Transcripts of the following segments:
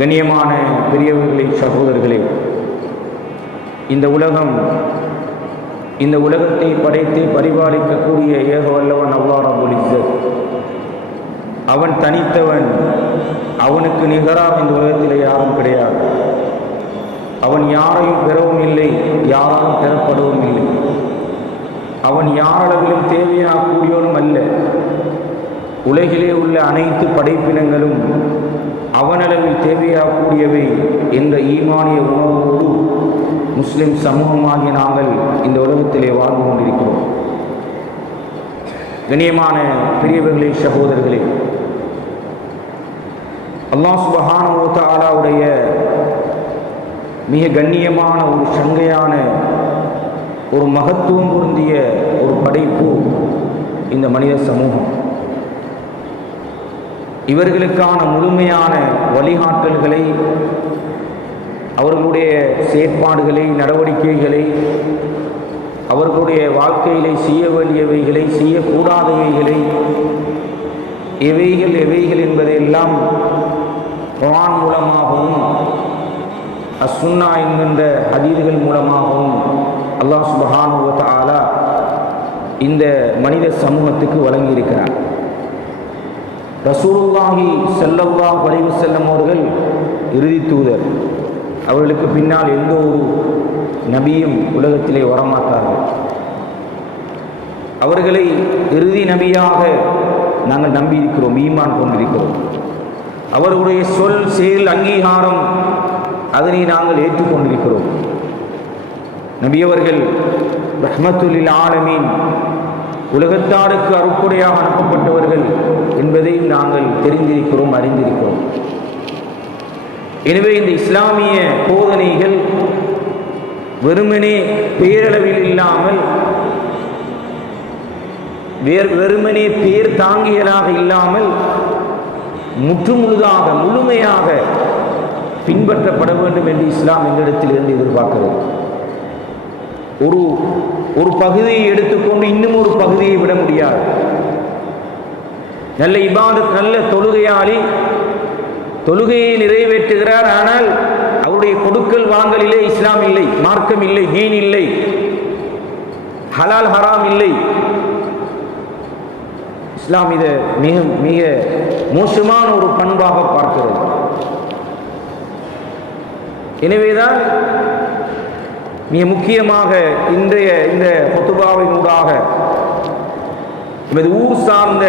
கண்ணியமான பெரியவர்களே, சகோதரர்களே, இந்த உலகத்தை படைத்து பரிபாலிக்கக்கூடிய ஏக வல்லவன் அல்லாஹ் ரப்புல் இஸ்ஸத். அவன் தனித்தவன், அவனுக்கு நிகராக இந்த உலகத்தில் யாரும் கிடையாது. அவன் யாரையும் பெறவும் இல்லை, யாராலும் பெறப்படவும் இல்லை. அவன் யாரளவிலும் தேவையாகக்கூடியவனும் அல்ல. உலகிலே உள்ள அனைத்து படைப்பினங்களும் அவனளவில் தேவையாகக்கூடியவை என்ற ஈமானிய உணர்வோடு முஸ்லிம் சமூகமாகிய நாங்கள் இந்த உலகத்திலே வாழ்ந்து கொண்டிருக்கிறோம். கண்ணியமான பெரியவர்களே, சகோதரர்களே, அல்லாஹ் சுப்ஹானஹு வ தஆலாவுடைய மிக கண்ணியமான ஒரு சங்கையான ஒரு மகத்துவம் பொருந்திய ஒரு படைப்பு இந்த மனித சமூகம். இவர்களுக்கான முழுமையான வழிகாட்டல்களை, அவர்களுடைய செயற்பாடுகளை, நடவடிக்கைகளை, அவர்களுடைய வாழ்க்கையிலே செய்ய வேண்டியவைகளை, செய்யக்கூடாதவைகளை, எவைகள் என்பதையெல்லாம் குர்ஆன் மூலமாகவும் அஸ்ஸுன்னா என்கின்ற ஹதீதுகள் மூலமாகவும் அல்லாஹ் சுப்ஹானஹு வ தஆலா இந்த மனித சமூகத்துக்கு வழங்கியிருக்கிறார். ரசூலுல்லாஹி ஸல்லல்லாஹு அலைஹி வஸல்லம் அவர்கள் இறுதி தூதர். அவர்களுக்கு பின்னால் எந்த ஒரு நபியும் உலகத்திலே வரமாட்டார்கள். அவர்களை இறுதி நபியாக நாங்கள் நம்பியிருக்கிறோம், ஈமான் கொண்டிருக்கிறோம். அவர்களுடைய சொல், செயல், அங்கீகாரம் அதனை நாங்கள் ஏற்றுக்கொண்டிருக்கிறோம். நபி அவர்கள் ரஹ்மத்துல் லில் ஆலமீன், உலகத்தாருக்கு அருட்கொடையாக அனுப்பப்பட்டவர்கள் என்பதை நாங்கள் தெரிந்திருக்கிறோம், அறிந்திருக்கிறோம். எனவே இந்த இஸ்லாமிய போதனைகள் வெறுமனே பேரளவில் இல்லாமல், வெறுமனே பேர் தாங்கியலாக இல்லாமல், முற்றுமுழுதாக முழுமையாக பின்பற்றப்பட வேண்டும் என்று இஸ்லாம் எங்களிடத்தில் இருந்து எதிர்பார்க்கிறது. ஒரு பகுதியை எடுத்துக்கொண்டு இன்னும் ஒரு பகுதியை விட முடியாது. நல்ல இபாதத், நல்ல தொழுகையாளி, தொழுகையை நிறைவேற்றுகிறார். ஆனால் அவருடைய கொடுக்கல் வாங்கலிலே இஸ்லாம் இல்லை, மார்க்கம் இல்லை, தீன் இல்லை, ஹலால் ஹராம் இல்லை. இஸ்லாம் இதை மிக மிக மோசமான ஒரு பண்பாக பார்க்கிறது. எனவேதான் மிக முக்கியமாக இன்றைய இந்த குத்துபாவினூடாக எமது ஊர் சார்ந்த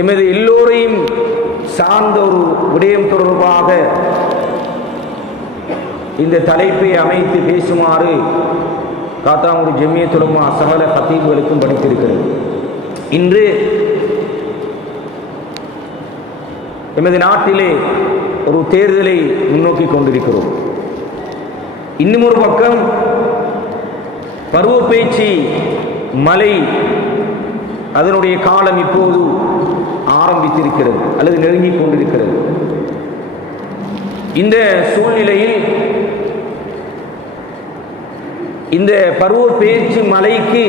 எமது எல்லோரையும் சார்ந்த ஒரு விடயம் தொடர்பாக இந்த தலைப்பை அமைத்து பேசுமாறு காத்தாங்குடி ஜமியத் உலமா சகல கத்தீபுகளுக்கும் படித்திருக்கிறது. இன்று எமது நாட்டிலே ஒரு தேர்தலை முன்னோக்கி கொண்டிருக்கிறோம். இன்னும் ஒரு பக்கம் பருவப்பேச்சு மழை, அதனுடைய காலம் இப்போது ஆரம்பித்திருக்கிறது அல்லது நெருங்கிக் கொண்டிருக்கிறது. இந்த சூழ்நிலையில் இந்த பருவப்பேச்சு மழைக்கு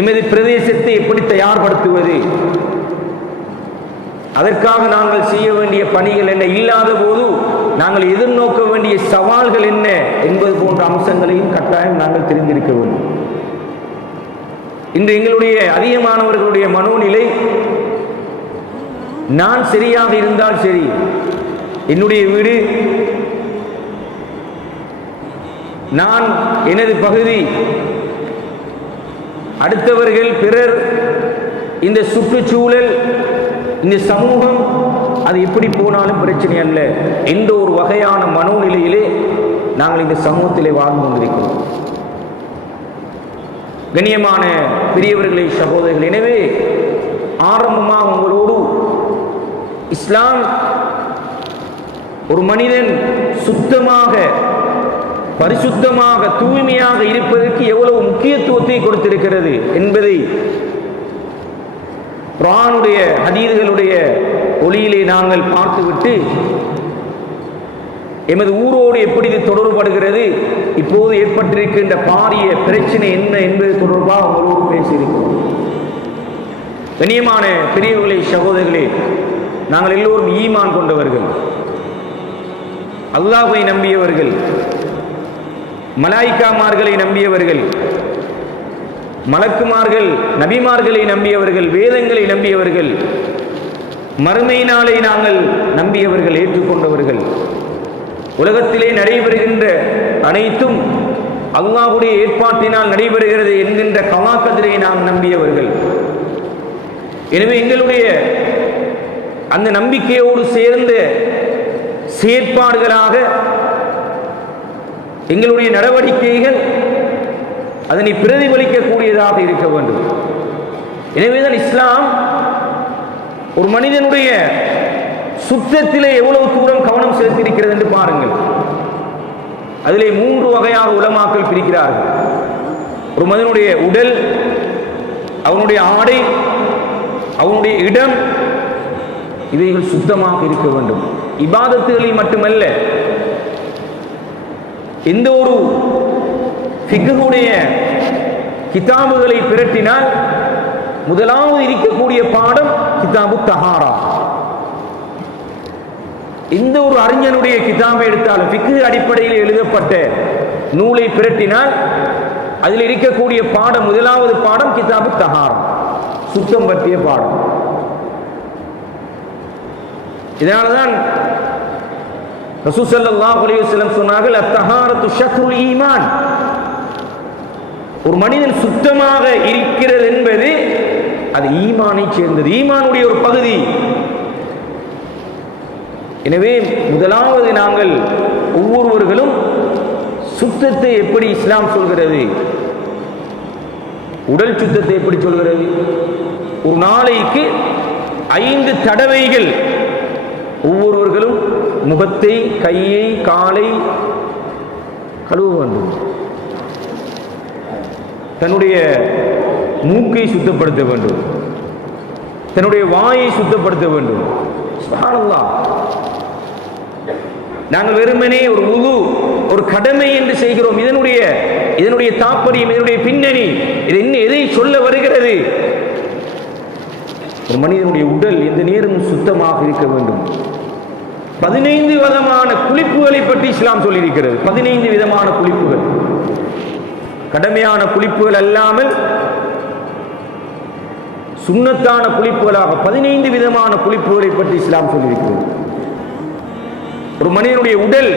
எமது பிரதேசத்தை எப்படி தயார்படுத்துவது, அதற்காக நாங்கள் செய்ய வேண்டிய பணிகள் என்ன, இல்லாத போது நாங்கள் எதிர்நோக்க வேண்டிய சவால்கள் என்ன என்பது போன்ற அம்சங்களையும் கட்டாயம் நாங்கள் தெரிந்திருக்க வேண்டும். இன்று எங்களுடைய அதிகமானவர்களுடைய மனோநிலை, நான் சரியாக இருந்தால் சரி, என்னுடைய வீடு, நான், எனது பகுதி, அடுத்தவர்கள், பிறர், இந்த சுற்றுச்சூழல், இந்த சமூகம், அது எப்படி போனாலும் பிரச்சனை அல்ல என்ற ஒரு வகையான மனோநிலையிலே நாங்கள் இந்த சமூகத்திலே வாழ்ந்து கொண்டிருக்கிறோம். கண்ணியமான பெரியவர்களே, சகோதரர்கள், எனவே ஆரம்பமாக உங்களோடு இஸ்லாம் ஒரு மனிதன் சுத்தமாக, பரிசுத்தமாக, தூய்மையாக இருப்பதற்கு எவ்வளவு முக்கியத்துவத்தை கொடுத்திருக்கிறது என்பதை குர்ஆனுடைய ஹதீதுகளுடைய ஒளியிலே நாங்கள் பார்த்துவிட்டு, எமது ஊரோடு எப்படி இது தொடர்படுகிறது, இப்போது ஏற்பட்டிருக்கின்ற பாரிய பிரச்சனை என்ன என்பது தொடர்பாக உங்களோடு பேசியிருக்கிறோம். கண்ணியமான பெரியவர்களே, சகோதரர்களே, நாங்கள் எல்லோரும் ஈமான் கொண்டவர்கள், அல்லாஹ்வை நம்பியவர்கள், மலாயிக்காமார்களை நம்பியவர்கள், மலக்குமார்கள் நபிமார்களை நம்பியவர்கள், வேதங்களை நம்பியவர்கள், மறுமை நாளை நாங்கள் நம்பியவர்கள், ஏற்றுக்கொண்டவர்கள். உலகத்திலே நடைபெறுகின்ற அனைத்தும் அல்லாஹ்வுடைய ஏற்பாட்டினால் நடைபெறுகிறது என்கின்ற கவாக்கதிரை நாம் நம்பியவர்கள். எனவே எங்களுடைய அந்த நம்பிக்கையோடு சேர்ந்த செயற்பாடுகளாக எங்களுடைய நடவடிக்கைகள் அதனை பிரதிபலிக்கக்கூடியதாக இருக்க வேண்டும். எனவேதான் இஸ்லாம் ஒரு மனிதனுடைய சுத்தத்திலே எவ்வளவு தூரம் கவனம் செலுத்தியிருக்கிறது என்று பாருங்கள். அதிலே 3 வகையாக உலமாக்கள் பிரிக்கிறார்கள். ஒரு மனிதனுடைய உடல், அவனுடைய ஆடை, அவனுடைய இடம், இவைகள் சுத்தமாக இருக்க வேண்டும். இபாதத்துகளில் மட்டுமல்ல, எந்த ஒரு ஃபிக்ஹுடைய கிதாபுகளை பிரட்டினால் முதலாவது இருக்கக்கூடிய பாடம் கிதாபு தஹாரா. எந்த ஒரு அறிஞனுடைய கிதாபை எடுத்தாலும் ஃபிக்ஹ் அடிப்படையில் எழுதப்பட்ட நூலை பிரட்டினால் அதில் இருக்கக்கூடிய பாடம், முதலாவது பாடம் கிதாபு தஹாரா, சுத்தம் பற்றிய பாடம். இதனால்தான் ரசூல் ஸல்லல்லாஹு அலைஹி வஸல்லம் சொன்னார்கள், அத்தஹாரத்து ஷத்ருல் ஈமான். ஒரு மனிதன் சுத்தமாக இருக்கிறது என்பது அது ஈமானை சேர்ந்தது, ஈமானுடைய ஒரு பகுதி. எனவே முதலாவது நாங்கள் ஒவ்வொருவர்களும் சுத்தத்தை எப்படி இஸ்லாம் சொல்கிறது, உடல் சுத்தத்தை எப்படி சொல்கிறது, ஒரு நாளைக்கு 5 தடவைகள் ஒவ்வொருவர்களும் முகத்தை, கையை, காலை கழுவ வேண்டும். தன்னுடைய மூக்கை சுத்தப்படுத்த வேண்டும், தன்னுடைய வாயை சுத்தப்படுத்த வேண்டும். சுப்ஹானல்லாஹ். நாங்கள் வெறுமனே ஒரு உது, ஒரு கடமை என்று செய்கிறோம். இதனுடைய தாற்பயம், இதனுடைய பின்னணி, இது என்ன, எதை சொல்ல வருகிறது? ஒரு மனிதனுடைய உடல் எந்த நேரமும் சுத்தமாக இருக்க வேண்டும். 15 விதமான குளிப்புகளை பற்றி இஸ்லாம் சொல்லியிருக்கிறது. 15 விதமான குளிப்புகள், கடமையான குளிப்புகள் அல்லாமல் சுன்னத்தான குளிப்புகளாக 15 விதமான குளிப்புகளை பற்றி இஸ்லாம் சொல்லியிருக்கிறது. ஒரு மனிதனுடைய உடல்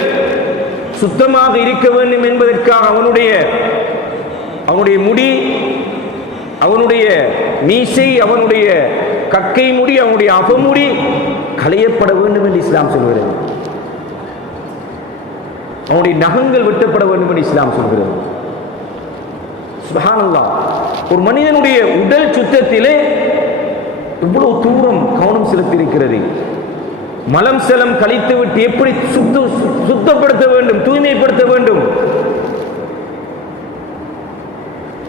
சுத்தமாக இருக்க வேண்டும் என்பதற்காக அவனுடைய முடி, அவனுடைய மீசை, அவனுடைய கக்கை முடி, அவனுடைய அகமுடி களையப்பட வேண்டும் என்று இஸ்லாம் சொல்கிறது. அவனுடைய நகங்கள் வெட்டப்பட வேண்டும் என்று இஸ்லாம் சொல்கிறது. சுப்ஹானல்லாஹ். ஒரு மனிதனுடைய உடல் சுத்தத்திலே இவ்வளவு தூரம் கவனம் செலுத்தியிருக்கிறது. மலம் சலம் கழித்துவிட்டு எப்படி சுத்தப்படுத்த வேண்டும், தூய்மைப்படுத்த வேண்டும்,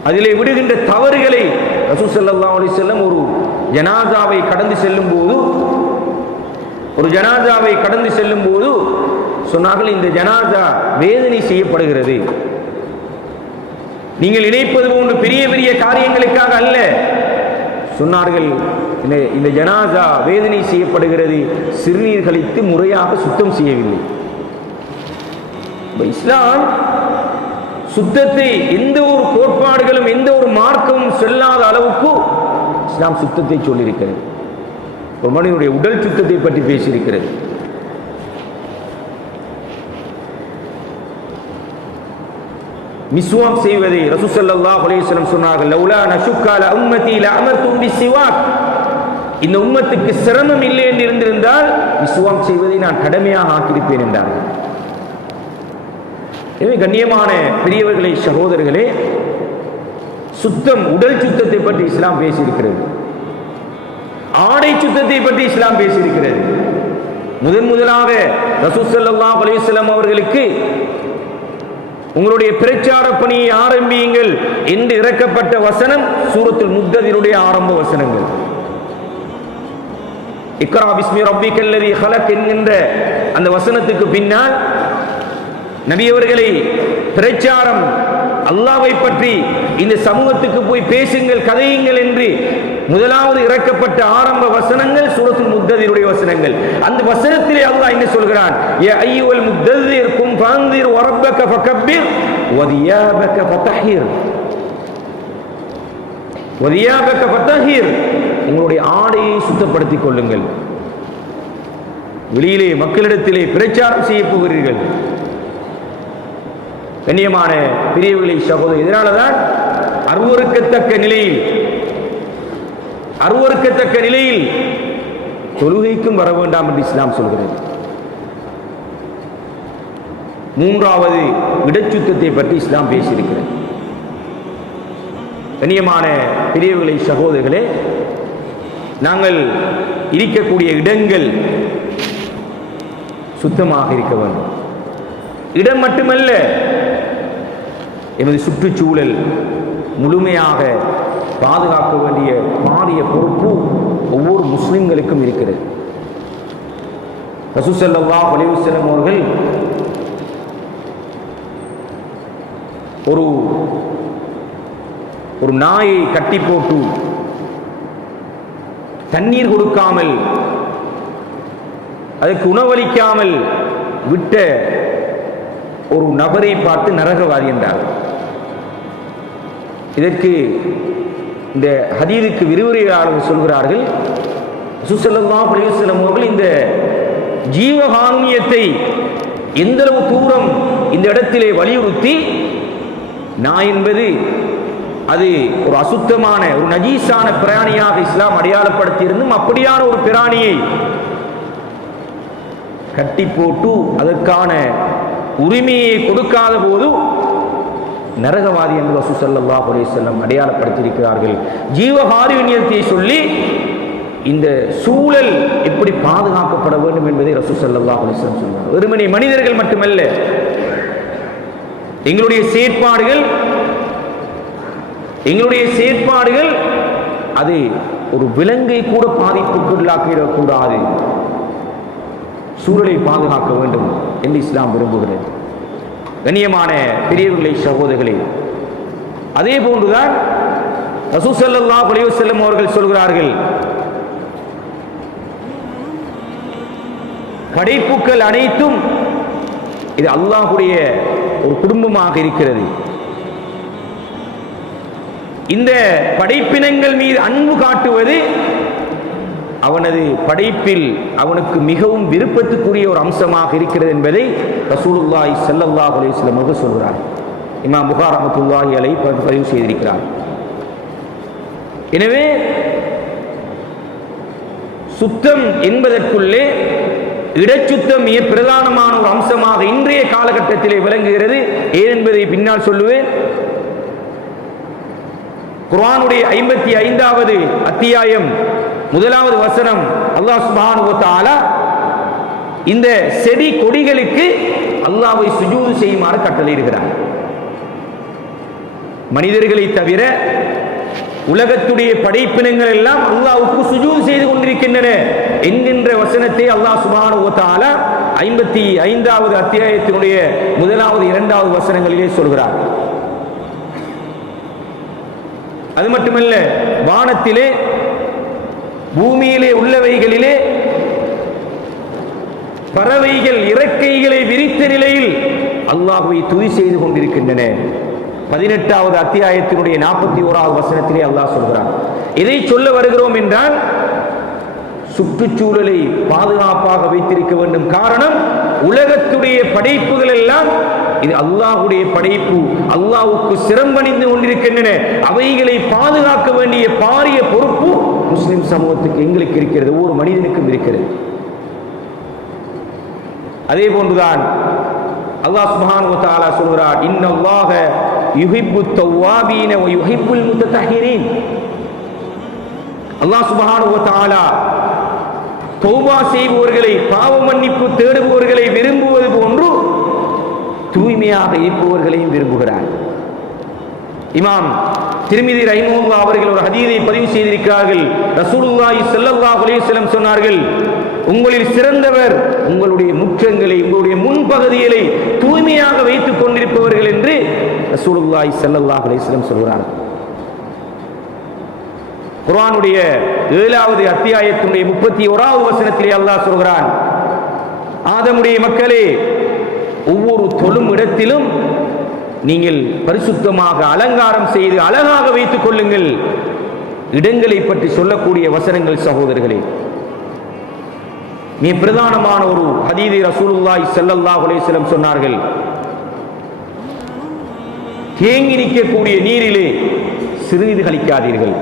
அதிலே விடுகின்ற தவறுகளை ரசூல் ஸல்லல்லாஹு அலைஹி வஸல்லம் ஒரு ஜனாசாவை கடந்து செல்லும் போது சொன்னார்கள், இந்த ஜனாசா வேதனை செய்யப்படுகிறது. நீங்கள் நினைப்பது போன்று பெரிய பெரிய காரியங்களுக்காக அல்ல சொன்னார்கள். இந்த ஜனாசா வேதனை செய்யப்படுகிறது, சிறுநீர் கழித்து முறையாக சுத்தம் செய்யவில்லை. இஸ்லாம் சுத்தத்தை எந்த ஒரு கோட்பாடுகளும் எந்த ஒரு மார்க்கமும் சொல்லாத அளவுக்கு இஸ்லாம் சுத்தத்தை சொல்லியிருக்கிறது. ஒரு மனிதனுடைய உடல் சுத்தத்தை பற்றி பேசியிருக்கிறது. மிஸ்வாக் செய்வதை ரசூல் ஸல்லல்லாஹு அலைஹி வஸல்லம் சொன்னார்கள், லௌலா நஷுக்கா அலா உம்மதி லஅமர்தும் பிஸ்ஸிவாக். இந்த உம்மத்துக்கு சிரமம் இல்லை என்று இருந்திருந்தால் மிஸ்வாக் செய்வதை நான் கடமையாக ஆக்கியிருப்பேன் என்றார்கள். எனவே கண்ணியமான பெரியவர்களே, சகோதரர்களே, சுத்தம், உடல் சுத்தத்தை பற்றி இஸ்லாம் பேசியிருக்கிறது. ஆடை சுத்தத்தை பற்றி இஸ்லாம் பேசியிருக்கிறது. முதலாக ரசூல் ஸல்லல்லாஹு அலைஹி வஸல்லம் அவர்களுக்கு உங்களுடைய பிரச்சார பணியை ஆரம்பியுங்கள் என்று இறக்கப்பட்ட வசனம் சூரத்துல் முத்ததிருடைய ஆரம்ப வசனங்கள். இக்ரா பிஸ்மி ரப்பிக்கல் லதீ ஹலக் என்கின்ற அந்த வசனத்துக்கு பின்னால் நபி அவர்களை பிரச்சாரம், அல்லாஹ்வை பற்றி இந்த சமூகத்துக்கு போய் பேசுங்கள், கதையுங்கள் என்று முதலாவது இறக்கப்பட்ட ஆரம்ப வசனங்கள் சூரத்துல் முத்ததிர். முத்ததிருடைய வசனங்கள். அந்த வசனத்திலே அல்லாஹ் என்ன சொல்கிறான்? யா அய்யுல் முத்தஸிர் கும் ஃபன்திர் வரப்பக ஃபகப்பிர் வதியாபக ஃபதஹிர். வதியாபக ஃபதஹிர், உங்களுடைய ஆடையை சுத்தப்படுத்திக் கொள்ளுங்கள். வெளியிலே மக்களிடத்திலே பிரச்சாரம் செய்ய போகிறீர்கள். கண்ணியமான பெரியவர்களை சகோதரர், இதனாலதான் அருவருக்கத்தக்க நிலையில் தொழுகைக்கும் வர வேண்டாம் என்று இஸ்லாம் சொல்கிறது. மூன்றாவது இடச்சுத்தத்தை பற்றி இஸ்லாம் பேசியிருக்கிறது. கண்ணியமான பெரியவர்களை சகோதரர்களே, நாங்கள் இருக்கக்கூடிய இடங்கள் சுத்தமாக இருக்க வேண்டும். இடம் மட்டுமல்ல, எமது சுற்றுச்சூழல் முழுமையாக பாதுகாக்க வேண்டிய பாரிய பொறுப்பு ஒவ்வொரு முஸ்லிம்களுக்கும் இருக்கிறது. ரசூல் ஸல்லல்லாஹு அலைஹி வஸல்லம் அவர்கள் ஒரு நாயை கட்டி போட்டு தண்ணீர் கொடுக்காமல் அதற்கு உணவளிக்காமல் விட்ட ஒரு நபரை பார்த்து நரகவாதி என்றார். இதற்கு இந்த ஹதீஸுக்கு விரிவுரையாளர்கள் சொல்கிறார்கள், ரசூல் ஸல்லல்லாஹு அலைஹி வஸல்லம் அவர்கள் இந்த ஜீவகாருண்யத்தை எந்தளவு தூரம் இந்த இடத்திலே வலியுறுத்தி, நாய் என்பது அது ஒரு அசுத்தமான ஒரு நஜீஸான பிராணியாக இஸ்லாம் அடையாளப்படுத்தியிருந்தும் அப்படியான ஒரு பிராணியை கட்டி போட்டு அதற்கான உரிமையை கொடுக்காத போது நரகவாதி என்று ரசூல் ஸல்லல்லாஹு அலைஹி வஸல்லம் அடையாளப்படுத்தியிருக்கிறார்கள். ஜீவகாருண்யத்தை சொல்லி இந்த சூழல் எப்படி பாதுகாக்கப்பட வேண்டும் என்பதை ரசூல் ஸல்லல்லாஹு அலைஹி வஸல்லம் சொன்னார். வெறுமனே மனிதர்கள் மட்டுமல்ல, எங்களுடைய செயற்பாடுகள் அது ஒரு விலங்கை கூட பாதிப்புக்குள்ளாக்கிடக்கூடாது. சூழலை பாதுகாக்க வேண்டும் என்று இஸ்லாம் விரும்புகிறது. கண்ணியமான பெரியவர்களை சகோதரர்களே, அதே போன்றுதான் ரசூல் ஸல்லல்லாஹு அலைஹி வஸல்லம் அவர்கள் சொல்கிறார்கள், படைப்புக்கள் அனைத்தும் இது அல்லாஹ்வுடைய ஒரு குடும்பமாக இருக்கிறது. இந்த படைப்பினங்கள் மீது அன்பு காட்டுவது அவனது படைப்பில் அவனுக்கு மிகவும் விருப்பத்துக்குரிய ஒரு அம்சமாக இருக்கிறது என்பதை ரசூலுல்லாஹி ஸல்லல்லாஹு அலைஹி வஸல்லம் அவர்கள் சொல்கிறார். இமாம் புகாரி ரஹ்மத்துல்லாஹி அலைஹி பதிவு செய்திருக்கிறார். எனவே சுத்தம் என்பதற்குள்ளே இடச்சுத்தம் மிக பிரதானமான ஒரு அம்சமாக இன்றைய காலகட்டத்திலே விளங்குகிறது. ஏன் என்பதை பின்னால் சொல்லுவேன். குர்ஆனுடைய 55வது அத்தியாயம் 1வது வசனம், அல்லாஹ் சுப்ஹானஹு வ தஆலா இந்த செடி கொடிகளுக்கு அல்லாஹ்வை சுஜூது செய்யுமாறு கட்டளையிடுகிறார். மனிதர்களை தவிர உலகத்துடைய படைப்பினங்கள் எல்லாம் அல்லாஹ்வுக்கு சுஜூது செய்து கொண்டிருக்கின்றன என்கின்ற வசனத்தை அல்லாஹ் சுப்ஹானஹு வ தஆலா 55வது அத்தியாயத்தினுடைய 1வது 2வது வசனங்களிலே சொல்கிறார். அது மட்டுமல்ல, வானத்திலே பூமியிலே உள்ளவைகளிலே பறவைகள் இறக்கைகளை விரித்த நிலையில் அல்லாஹ்வை துதி செய்து கொண்டிருக்கின்றன. 18வது அத்தியாயத்தினுடைய 41வது வசனத்திலே அல்லாஹ் சொல்கிறார். இதை சொல்ல வருகிறோம் என்றால் சுற்றுச்சூழலை பாதுகாப்பாக வைத்திருக்க வேண்டும். காரணம், உலகத்துடைய படைப்புகள் எல்லாம் இது அல்லாஹ்வுடைய படைப்பு, அல்லாஹ்வுக்கு சிரம்பணிந்து கொண்டிருக்கின்றன. அவைகளை பாதுகாக்க வேண்டிய பாரிய பொறுப்பு முஸ்லிம் சமூகத்துக்கு எங்களுக்கு இருக்கிறது, ஒவ்வொரு மனிதனுக்கும் இருக்கிறது. அதே போன்றுதான் அல்லாஹ் சுப்ஹானஹு வ தஆலா சொல்கிறார், இன்னல்லாஹ யுஹிப்புத் தவ்வாபீன வ யுஹிப்புல் முத்ததஹிரீன். அல்லாஹ் சுப்ஹானஹு வ தஆலா தௌபா செய்பவர்களை, பாவ மன்னிப்பு தேடுபவர்களை விரும்புவது போன்று தூய்மையாக இருப்பவர்களையும் விரும்புகிறார். இமாம் திர்மிதி ரஹிமஹுல்லாஹ் அவர்கள் ஒரு ஹதீஸை பதிவு செய்திருக்கிறார்கள். ரசூலுல்லாஹி ஸல்லல்லாஹு அலைஹி வஸல்லம் சொன்னார்கள், உங்களில் சிறந்தவர் உங்களுடைய முற்றங்களை, உங்களுடைய முன்பகுதிகளை தூய்மையாக வைத்துக் கொண்டிருப்பவர்கள் என்று ரசூலுல்லாஹி ஸல்லல்லாஹு அலைஹி வஸல்லம் சொல்கிறார்கள். குர்ஆனுடைய 7வது அத்தியாயத்தினுடைய 31வது வசனத்திலே அல்லாஹ் சொல்கிறான், ஆதமுடைய மக்களே, ஒவ்வொரு தொழும் இடத்திலும் நீங்கள் பரிசுத்தமாக அலங்காரம் செய்து அழகாக வைத்துக் கொள்ளுங்கள். இடங்களை பற்றி சொல்லக்கூடிய வசனங்கள் சகோதரர்களே, மிக பிரதானமான ஒரு ஹதீஸை ரசூலுல்லாஹி ஸல்லல்லாஹு அலைஹி வஸல்லம் சொன்னார்கள், தேங்கி நிற்கக்கூடிய நீரிலே சிறிது கழிக்காதீர்கள்,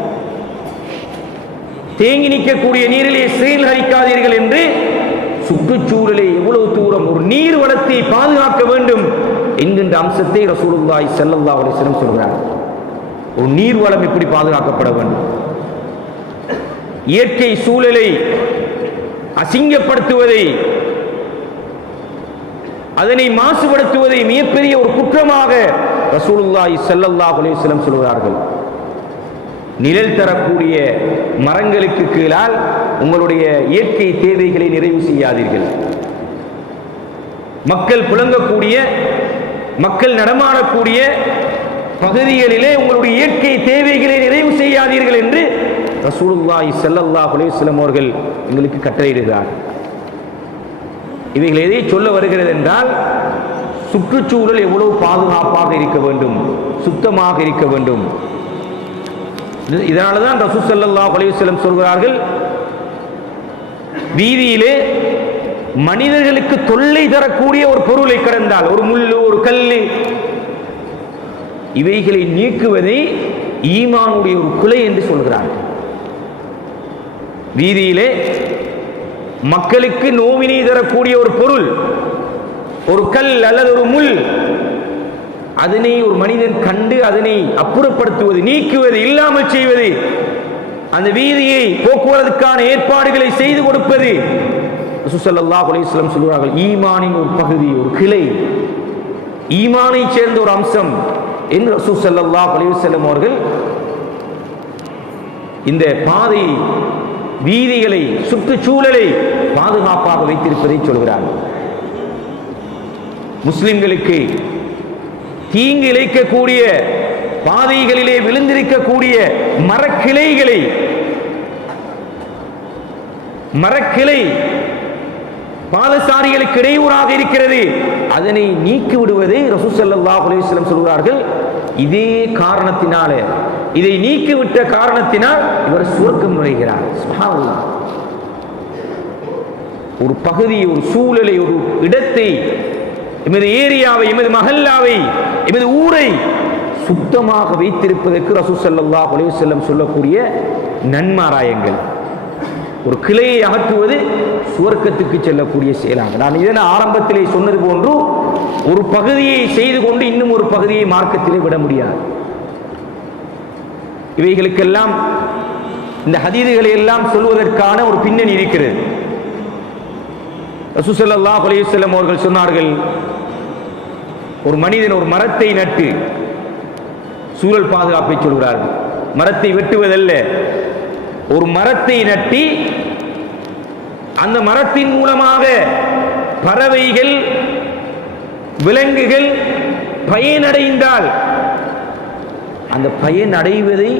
தேங்கி நிற்கக்கூடிய நீரிலே சிறிது கழிக்காதீர்கள் என்று சுற்றுச்சூழலை எவ்வளவு தூரம் ஒரு நீர் வளத்தை பாதுகாக்க வேண்டும் என்கின்ற அம்சத்தை ரசூலுல்லாஹி ஸல்லல்லாஹு அலைஹி வஸல்லம் சொல்கிறார். ஒரு நீர் வளம் எப்படி பாதுகாக்கப்பட வேண்டும், இயற்கை சூழலை அசிங்கப்படுத்துவதை, அதனை மாசுபடுத்துவதை மிகப்பெரிய ஒரு குற்றமாக ரசூலுல்லாஹி ஸல்லல்லாஹு அலைஹி வஸல்லம் சொல்கிறார்கள். நிழல் தரக்கூடிய மரங்களுக்கு கீழால் உங்களுடைய இயற்கை தேவைகளை நிறைவு செய்யாதீர்கள். மக்கள் புழங்கக்கூடிய, மக்கள் நடமாடக்கூடிய பகுதிகளிலே உங்களுடைய இயற்கை தேவைகளை நிறைவு செய்யாதீர்கள் என்று ரசூலுல்லாஹி ஸல்லல்லாஹு அலைஹி வஸல்லம் அவர்கள் எங்களுக்கு கட்டளையிடுகிறார். இவைகள் எதை சொல்ல வருகிறது என்றால், சுற்றுச்சூழல் எவ்வளவு பாதுகாப்பாக இருக்க வேண்டும், சுத்தமாக இருக்க வேண்டும். இதனால்தான் ரசூல் ஸல்லல்லாஹு அலைஹி வஸல்லம் சொல்கிறார்கள், வீதியிலே மனிதர்களுக்கு தொல்லை தரக்கூடிய ஒரு பொருளை கடந்தால், ஒரு முள்ளு, ஒரு கல்லு, இவைகளை நீக்குவதை ஈமானுடைய ஒரு குலை என்று சொல்கிறார்கள். வீதியிலே மக்களுக்கு நோவினை தரக்கூடிய ஒரு பொருள், ஒரு கல் அல்லது ஒரு முள், அதனை ஒரு மனிதன் கண்டு அதனை அப்புறப்படுத்துவது, நீக்குவது, இல்லாமல் செய்வது, அந்த வீதியை போக்குவதற்கான ஏற்பாடுகளை செய்து கொடுப்பது, ரசூல் ஸல்லல்லாஹு அலைஹி வஸல்லம் சொல்கிறார்கள், ஈமானின் ஒரு பகுதி, ஒரு கிளை, ஈமானை சேர்ந்த ஒரு அம்சம் என்று ரசூல் ஸல்லல்லாஹு அலைஹி வஸல்லம் அவர்கள் இந்த பாதை, வீதிகளை, சுற்றுச்சூழலை பாதுகாப்பாக வைத்திருப்பதை சொல்கிறார்கள். முஸ்லிம்களுக்கு தீங்கு இழைக்கக்கூடிய பாதைகளிலே விழுந்திருக்கக்கூடிய மரக்கிளை பாதசாரிகளுக்கு இடையூறாக இருக்கிறது, அதனை நீக்கி விடுவதை ரசூல் ஸல்லல்லாஹு அலைஹி வஸல்லம் சொல்கிறார்கள். இதே காரணத்தினால, இதை நீக்கிவிட்ட காரணத்தினால் இவர் சுவர்க்கம் நுழைகிறார். சுப்ஹானல்லாஹ். ஒரு பகுதி, ஒரு சூழலை, ஒரு இடத்தை, எமது ஏரியாவை, எமது மஹல்லாவை, எமது ஊரை சுத்தமாக வைத்திருப்பதற்கு ரசூல் ஸல்லல்லாஹு அலைஹி வஸல்லம் சொல்லக்கூடிய நன்மாராயங்கள். ஒரு கிளையை அகற்றுவது சுவர்க்கத்துக்கு செல்லக்கூடிய செயலாக. நான் இதனை ஆரம்பத்திலே சொன்னது போன்று, ஒரு பகுதியை செய்து கொண்டு இன்னும் ஒரு பகுதியை மார்க்கத்திலே விட முடியாது. இவைகளுக்கெல்லாம், இந்த ஹதீதுகளை எல்லாம் சொல்வதற்கான ஒரு பின்னணி இருக்கிறது. ரசூல் ஸல்லல்லாஹு அலைஹி வஸல்லம் அவர்கள் சொன்னார்கள், ஒரு மனிதன் ஒரு மரத்தை நட்டு, சூழல் பாதுகாப்பை சொல்கிறார்கள், மரத்தை வெட்டுவதல்ல, ஒரு மரத்தை நட்டி அந்த மரத்தின் மூலமாக பறவைகள், விலங்குகள் பயனடைந்தால் அந்த பயன் அடைவதை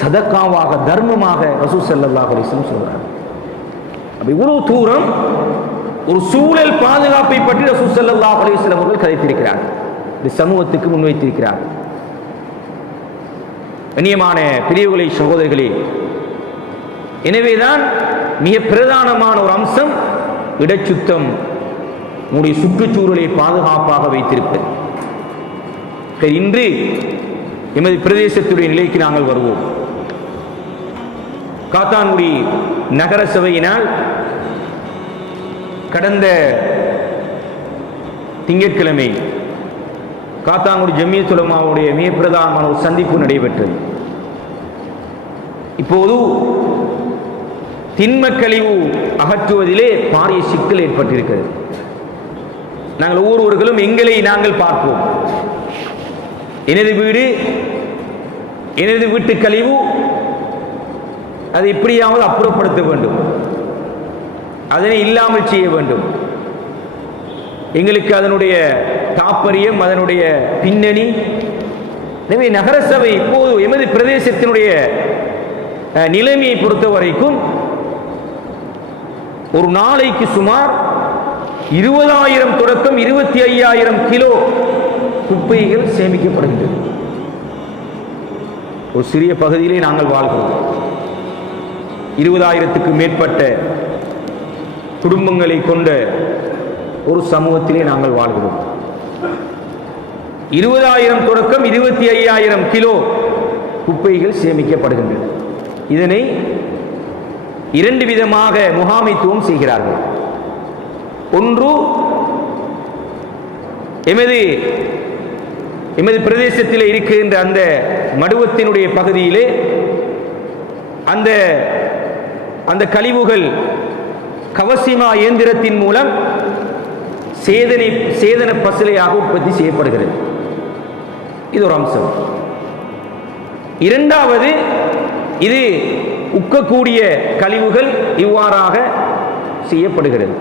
சதகாவாக, தர்மமாக ரசூல் ஸல்லல்லாஹு அலைஹி வஸல்லம் சொல்றாங்க. அப்ப இவ்வளவு தூரம் ஒரு சூழல் பாதுகாப்பை பற்றி ரசூல் ஸல்லல்லாஹு அலைஹி வஸல்லம் அவர்கள் கதைத்திருக்கிறார், இந்த சமூகத்துக்கு முன்வைத்திருக்கிறார். கண்ணியமான பெரியவர்களே, சகோதரர்களே, எனவேதான் மிக பிரதானமான ஒரு அம்சம் இடச்சுத்தம், உங்களுடைய சுற்றுச்சூழலை பாதுகாப்பாக வைத்திருப்பது. இன்று எமது பிரதேசத்துடைய நிலைக்கு நாங்கள் வருவோம். காத்தான்குடி நகர சபையினால் கடந்த திங்கட்கிழமை காத்தான்குடி ஜம்மியத் உலமாவுடைய மிக பிரதானமான ஒரு சந்திப்பு நடைபெற்றது. இப்போது திண்ம கழிவு அகற்றுவதிலே பாரிய சிக்கல் ஏற்பட்டிருக்கிறது. நாங்கள் ஒவ்வொருவர்களும் எங்களை நாங்கள் பார்ப்போம். எனது வீடு, எனது வீட்டு கழிவு, அதை எப்படியாவது அப்புறப்படுத்த வேண்டும், அதனை இல்லாமல் செய்ய வேண்டும். எங்களுக்கு அதனுடைய தாற்பயம், அதனுடைய பின்னணி. எனவே நகரசபை இப்போது எமது பிரதேசத்தினுடைய நிலைமையை பொறுத்த வரைக்கும் ஒரு நாளைக்கு சுமார் 20,000 தொடக்கம் 25,000 கிலோ குப்பைகள் சேமிக்கப்படுகின்றது. ஒரு சிறிய பகுதியிலே நாங்கள் வாழ்கிறோம். 20,000க்கு மேற்பட்ட குடும்பங்களை கொண்ட ஒரு சமூகத்திலே நாங்கள் வாழ்கிறோம். 20,000 தொடக்கம் 25,000 கிலோ குப்பைகள் சேமிக்கப்படுகின்றன. இதனை 2 விதமாக முகாமைத்துவம் செய்கிறார்கள். ஒன்று, எமது பிரதேசத்தில் இருக்கின்ற அந்த மடுவத்தினுடைய பகுதியிலே அந்த கழிவுகள் கவசிமா இயந்திரத்தின் மூலம் சேதன பசலையாக உற்பத்தி செய்யப்படுகிறது. இது ஒரு அம்சம். இரண்டாவது, இது உக்கக்கூடிய கழிவுகள் இவ்வாறாக செய்யப்படுகிறது.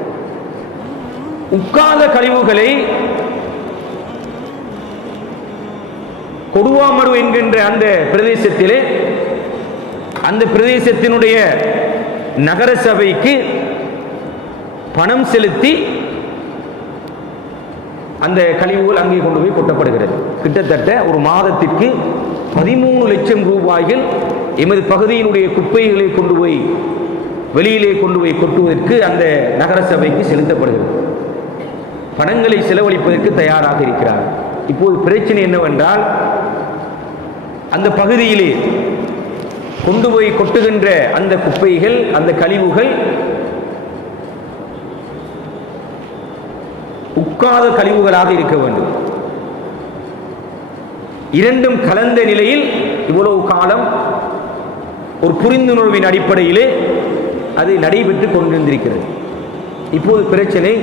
உட்கார்ந்த கழிவுகளை கொடுவாமடு என்கின்ற அந்த பிரதேசத்திலே அந்த பிரதேசத்தினுடைய நகர சபைக்கு பணம் செலுத்தி அந்த கழிவுகள் அங்கே கொண்டு போய் கொட்டப்படுகிறது. கிட்டத்தட்ட ஒரு மாதத்திற்கு 13 லட்சம் ரூபாய்கள் எமது பகுதியினுடைய குப்பைகளை கொண்டு போய் வெளியிலே கொண்டு போய் கொட்டுவதற்கு அந்த நகர சபைக்கு செலுத்தப்படுகிறது. பணங்களை செலவழிப்பதற்கு தயாராக இருக்கிறார். இப்போது பிரச்சனை என்னவென்றால், அந்த பகுதியிலே கொண்டு போய் கொட்டுகின்ற அந்த குப்பைகள், அந்த கழிவுகள் உட்காத கழிவுகளாக இருக்க வேண்டும். இரண்டும் கலந்த நிலையில் இவ்வளவு காலம் ஒரு புரிந்துணர்வின் அடிப்படையிலே அது நடைபெற்று கொண்டிருந்திருக்கிறது. இப்போது பிரச்சனை,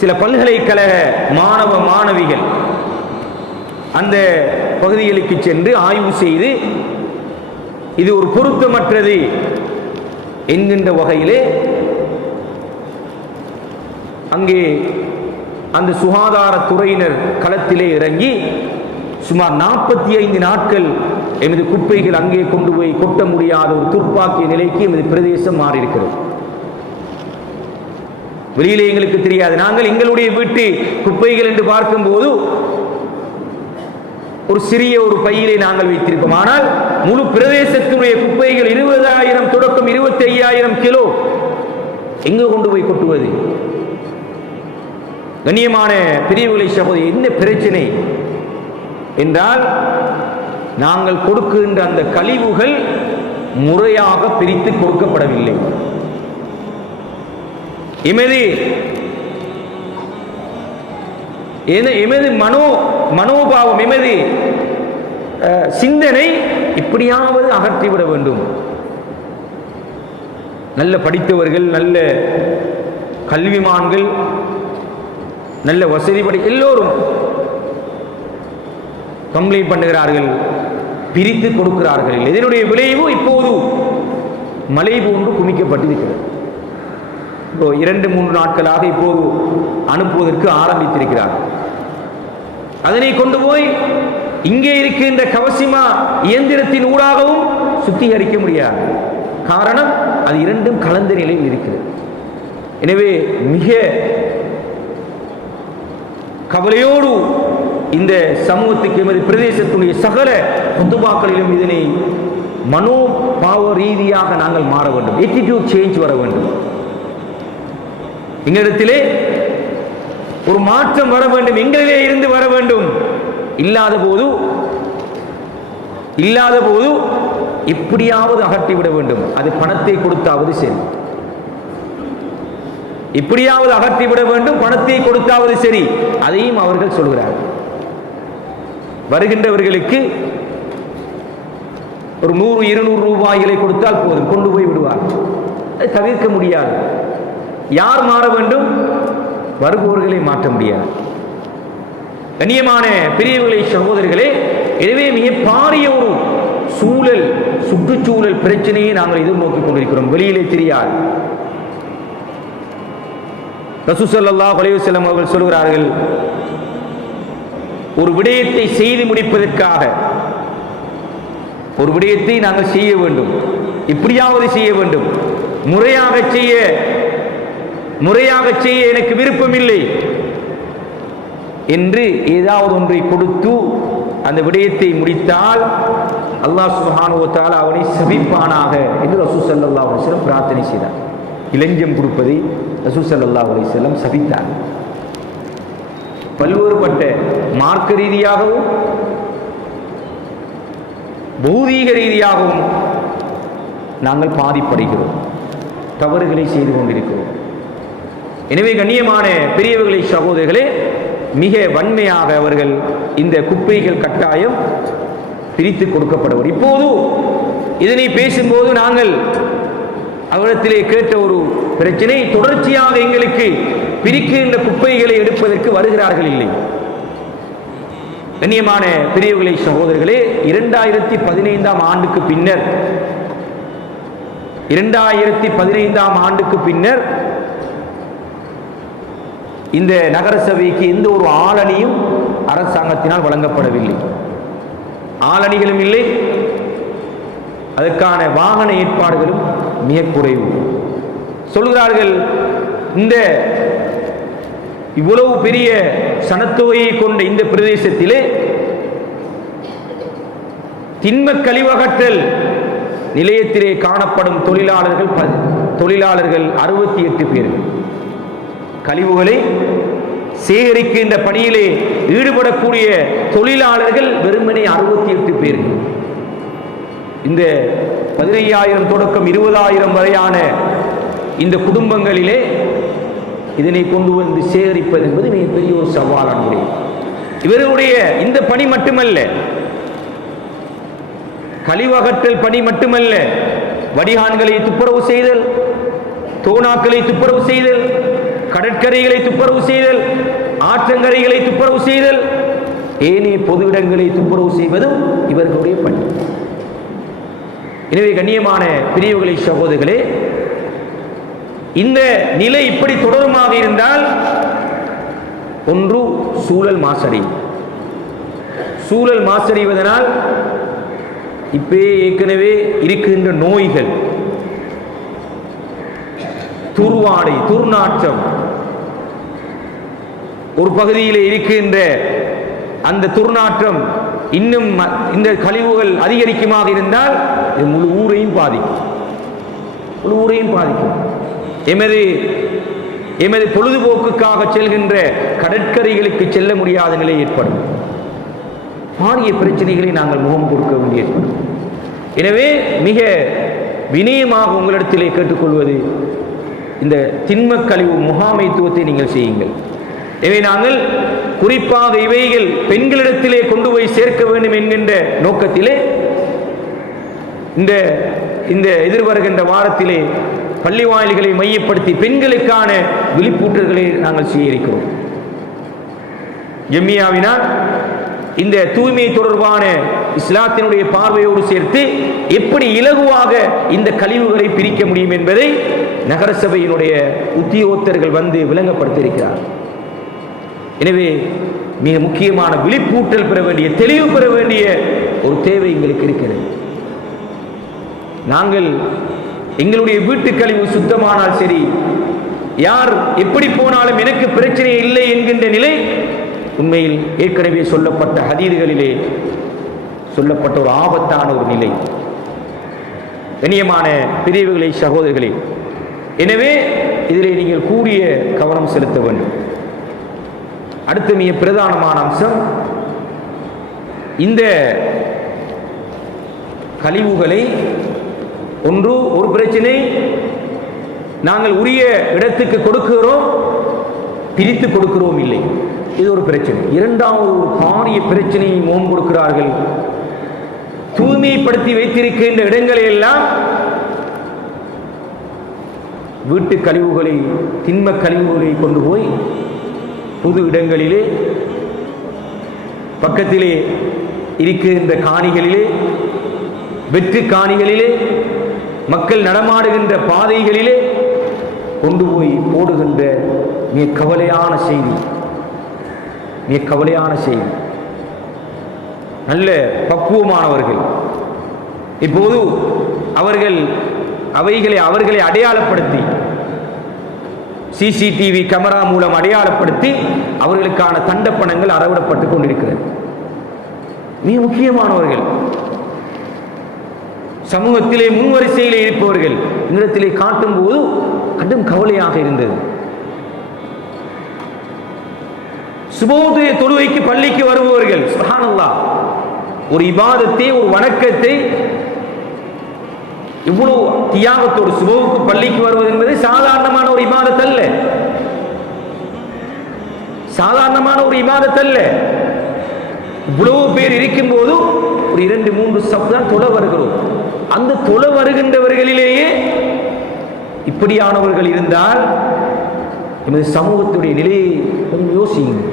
சில பல்கலைக்கழக மாணவ மாணவிகள் அந்த பகுதிகளுக்கு சென்று ஆய்வு செய்து இது ஒரு பொருத்தமற்றது என்கின்ற வகையிலே அங்கே அந்த சுகாதாரத்துறையினர் களத்திலே இறங்கி சுமார் 45 நாட்கள் எமது குப்பைகள் அங்கே கொண்டு போய் கொட்ட முடியாத ஒரு துர்ப்பாக்கிய நிலைக்கு எமது பிரதேசம் மாறியிருக்கிறது. வெளியிலே எங்களுக்கு தெரியாது. நாங்கள் எங்களுடைய வீட்டு குப்பைகள் என்று பார்க்கும்போது ஒரு சிறிய ஒரு பையிலே நாங்கள் வைத்திருப்போம். ஆனால் முழு பிரதேசத்தினுடைய குப்பைகள் 20,000 தொடக்கம் 25,000 கிலோ எங்கு கொண்டு போய் கொட்டுவது? கண்ணியமான பிரிவுகளை சகோதரி, என்ன பிரச்சனை என்றால், நாங்கள் கொடுக்கின்ற அந்த கழிவுகள் முறையாக பிரித்து கொடுக்கப்படவில்லை. எமது மனோபாவம், எமது சிந்தனை இப்படியாவது அகற்றிவிட வேண்டும். நல்ல படித்தவர்கள், நல்ல கல்விமான்கள், நல்ல வசதி எல்லோரும் கம்ப்ளைண்ட் பண்ணுகிறார்கள், பிரித்து கொடுக்கிறார்கள். இதனுடைய விளைவு இப்போது மழை போன்று குமிக்கப்பட்டிருக்கிறது. இப்போ 2-3 நாட்களாக இப்போது அனுப்புவதற்கு ஆரம்பித்திருக்கிறார்கள். அதனை கொண்டு போய் இங்கே இருக்கின்ற கவசிமா இயந்திரத்தின் ஊடாகவும் சுத்திகரிக்க முடியாது. காரணம், அது இரண்டும் கலந்த நிலையில் இருக்கிறது. எனவே மிக கவலையோடு இந்த சமூகத்துக்கு, எமது பிரதேசத்துடைய சகல குத்துபாக்களிலும் இதனை மனோபாவ ரீதியாக நாங்கள் மாற வேண்டும். எட்டிடியூட் சேஞ்ச் வர வேண்டும். எங்களிடத்திலே ஒரு மாற்றம் வர வேண்டும், எங்களிலே இருந்து வர வேண்டும். இல்லாத போது இப்படியாவது அகற்றிவிட வேண்டும். அது பணத்தை கொடுத்தாவது சரி, இப்படியாவது அகற்றிவிட வேண்டும், பணத்தை கொடுத்தாவது சரி. அதையும் அவர்கள் சொல்கிறார்கள். வருகின்றவர்களுக்கு ஒரு 100-200 ரூபாய்களை கொடுத்தால் போதும், கொண்டு போய் விடுவார். தவிர்க்க முடியாது. யார் மாற வேண்டும்? வருபவர்களை மாற்ற முடியாது. கண்ணியமான பெரியவர்களே, சகோதரர்களே, எனவே மிக பாரிய ஒரு சுற்றுச்சூழல் பிரச்சனையை நாங்கள் எதிர்நோக்கிக் கொண்டிருக்கிறோம். வெளியிலே தெரியாது. ரசூல் ஸல்லல்லாஹு அலைஹி வஸல்லம் அவர்கள் சொல்கிறார்கள், ஒரு விடயத்தை செய்து முடிப்பதற்காக ஒரு விடயத்தை நாங்கள் செய்ய வேண்டும், இப்படியாவது செய்ய வேண்டும், முறையாக செய்ய எனக்கு விருப்பமில்லை என்று ஏதாவது ஒன்றை கொடுத்து அந்த விடயத்தை முடித்தால் அல்லாஹ் சுப்ஹானஹு வ தஆலா அவனை சபிப்பானாக என்று ரசூல் ஸல்லல்லாஹு அலைஹி வஸல்லம் பிரார்த்தனை செய்தார். இலஞ்சம் கொடுப்பதை ரசூல் ஸல்லல்லாஹு அலைஹி வஸல்லம் சபித்தார். பல்வேறுபட்ட மார்க்க ரீதியாகவும் பௌதீக ரீதியாகவும் நாங்கள் பாதிப்படைகிறோம், தவறுகளை செய்து கொண்டிருக்கிறோம். எனவே கண்ணியமான பெரியவர்களை, சகோதரர்களே, மிக வன்மையாக அவர்கள் இந்த குப்பைகள் கட்டாயம் பிரித்து கொடுக்கப்படவர். இப்போது இதனை பேசும்போது நாங்கள் அவரிடத்திலே கேட்ட ஒரு பிரச்சனை, தொடர்ச்சியாக எங்களுக்கு பிரிக்கின்ற குப்பைகளை எடுப்பதற்கு வருகிறார்கள் இல்லை. கண்ணியமான பெரியவர்களை, சகோதரர்களே, 2015 ஆண்டுக்கு பின்னர் 2015 ஆண்டுக்கு பின்னர் இந்த நகர சபைக்கு எந்த ஒரு ஆளணியும் அரசாங்கத்தினால் வழங்கப்படவில்லை. ஆளணிகளும் இல்லை, அதற்கான வாகன ஏற்பாடுகளும் மிக குறைவு. சொல்கிறார்கள், இந்த இவ்வளவு பெரிய சனத்தொகையை கொண்ட இந்த பிரதேசத்திலே திண்ம கழிவகற்றல் நிலையத்திலே காணப்படும் தொழிலாளர்கள் 68 பேர்கள். கழிவுகளை சேகரிக்கின்ற பணியிலே ஈடுபடக்கூடிய தொழிலாளர்கள் வெறுமனே 68 பேர்கள். இந்த 15,000 தொடக்கம் 20,000 வரையான இந்த குடும்பங்களிலே இதனை கொண்டு வந்து சேகரிப்பது என்பது மிகப்பெரிய ஒரு சவாலான முடியும். இவர்களுடைய இந்த பணி மட்டுமல்ல, கழிவகற்றல் பணி மட்டுமல்ல, வடிகான்களை துப்புரவு செய்தல், தோணாக்களை துப்புரவு செய்தல், கடற்கரைகளை துப்புரவு செய்தல், ஆற்றங்கரைகளை துப்புரவு செய்தல், ஏனைய பொது இடங்களை துப்புரவு செய்வதும் இவர்களுடைய பணி. எனவே கண்ணியமான பெரியவர்களை, சகோதரர்களே, இந்த நிலை இப்படி தொடருமாக இருந்தால் ஒன்று சூழல் மாசடையும். சூழல் மாசடைவதனால் ஏற்கனவே இருக்கின்ற நோய்கள், துர்வாடை, துர்நாற்றம், ஒரு பகுதியில் இருக்கின்ற அந்த துர்நாற்றம் இன்னும் இந்த கழிவுகள் அதிகரிக்குமாக இருந்தால் முழு ஊரையும் பாதிக்கும். முழு ஊரையும் பாதிக்கும். எமது பொழுதுபோக்குக்காக செல்கின்ற கடற்கரைகளுக்கு செல்ல முடியாத நிலை ஏற்படும். பாரிய பிரச்சனைகளை நாங்கள் முகம் கொடுக்க வேண்டிய ஏற்படும். எனவே மிக வினயமாக உங்களிடத்திலே கேட்டுக்கொள்வது, இந்த திண்ம கழிவு முகாமைத்துவத்தை நீங்கள் செய்யுங்கள். எனவே நாங்கள் குறிப்பாக இவைகள் பெண்களிடத்திலே கொண்டு போய் சேர்க்க வேண்டும் என்கின்ற நோக்கத்திலே இந்த எதிர்வருகின்ற வாரத்திலே பள்ளி வாயில்களை மையப்படுத்தி பெண்களுக்கான விழிப்பூட்டல்களை நாங்கள் செய்ய இருக்கிறோம். ஜம்மியாவினால் இந்த தூய்மை தொடர்பான இஸ்லாத்தினுடைய பார்வையோடு சேர்த்து எப்படி இலகுவாக இந்த கழிவுகளை பிரிக்க முடியும் என்பதை நகரசபையினுடைய உத்தியோகத்தர்கள் வந்து விளங்கப்படுத்தியிருக்கிறார். எனவே மிக முக்கியமான விழிப்பூட்டல் பெற வேண்டிய, தெளிவு பெற வேண்டிய ஒரு தேவை எங்களுக்கு இருக்கிறது. நாங்கள் எங்களுடைய வீட்டு கழிவு சுத்தமானால் சரி, யார் எப்படி போனாலும் எனக்கு பிரச்சனை இல்லை என்கின்ற நிலை உண்மையில் ஏற்கனவே சொல்லப்பட்ட ஹதீதுகளிலே சொல்லப்பட்ட ஒரு ஆபத்தான ஒரு நிலை. கண்ணியமான பிரிவுகளை, சகோதரர்களே, எனவே இதிலே நீங்கள் கூடிய கவனம் செலுத்த வேண்டும். அடுத்த மிக பிரதானமான அம்சம், இந்த கழிவுகளை ஒரு பிரச்சனை, நாங்கள் உரிய இடத்துக்கு கொடுக்கிறோம், பிரித்து கொடுக்கிறோம் இல்லை, இது ஒரு பிரச்சனை. இரண்டாவது ஒரு பாரிய பிரச்சனையை முகம் கொடுக்கிறார்கள். தூய்மைப்படுத்தி வைத்திருக்கின்ற இடங்களை எல்லாம் வீட்டு கழிவுகளை, திண்ம கழிவுகளை கொண்டு போய் பொது இடங்களிலே, பக்கத்திலே இருக்கின்ற காணிகளிலே, வெற்று காணிகளிலே, மக்கள் நடமாடுகின்ற பாதைகளிலே கொண்டு போய் போடுகின்ற மிக கவலையான செய்தி, மிக கவலையான செய்தி. நல்ல பக்குவமானவர்கள், இப்போது அவர்களை அடையாளப்படுத்தி சிசிடிவி கேமரா மூலம் அடையாளப்படுத்தி அவர்களுக்கான தண்டப்பணங்கள் அறவிடப்பட்டுக் கொண்டிருக்கிறது. மிக முக்கியமானவர்கள், சமூகத்திலே முன்வரிசையிலே இருப்பவர்கள் இடத்திலே காட்டும் போது கடும் கவலையாக இருந்தது. சுபோதய தொழுகைக்கு பள்ளிக்கு வருபவர்கள், சுப்ஹானல்லாஹ், ஒரு இபாதத்தை, ஒரு வணக்கத்தை இவ்வளவு தியாகத்தோடு சுபவுக்கு பள்ளிக்கு வருவது என்பது சாதாரணமான ஒரு இபாதத் அல்ல, சாதாரணமான ஒரு இபாதத் அல்ல. இவ்வளவு பேர் இருக்கும் போது ஒரு 2-3 சப் தான் தொழ வருகிறோம். அந்த தொழ வருகின்றவர்களிலேயே இப்படியானவர்கள் இருந்தால் எமது சமூகத்துடைய நிலையை கொஞ்சம் யோசியுங்கள்.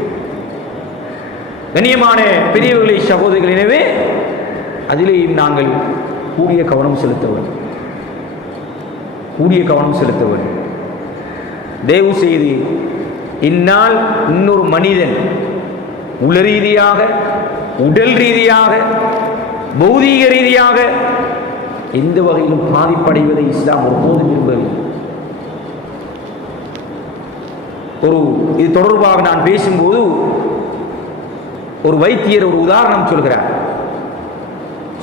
கண்ணியமான பெரியவர்களை, சகோதரிகள், எனவே அதிலேயும் நாங்கள் கூடிய கவனம் செலுத்த வேண்டும். தயவு செய்து இந்நாள் இன்னொரு மனிதன் உள ரீதியாக, உடல் ரீதியாக, பௌதீக ரீதியாக எந்த வகையிலும் பாதிப்படைவதை இஸ்லாம் ஒருபோதும் விரும்பவில்லை. இது தொடர்பாக நான் பேசும்போது ஒரு வைத்தியர் ஒரு உதாரணம்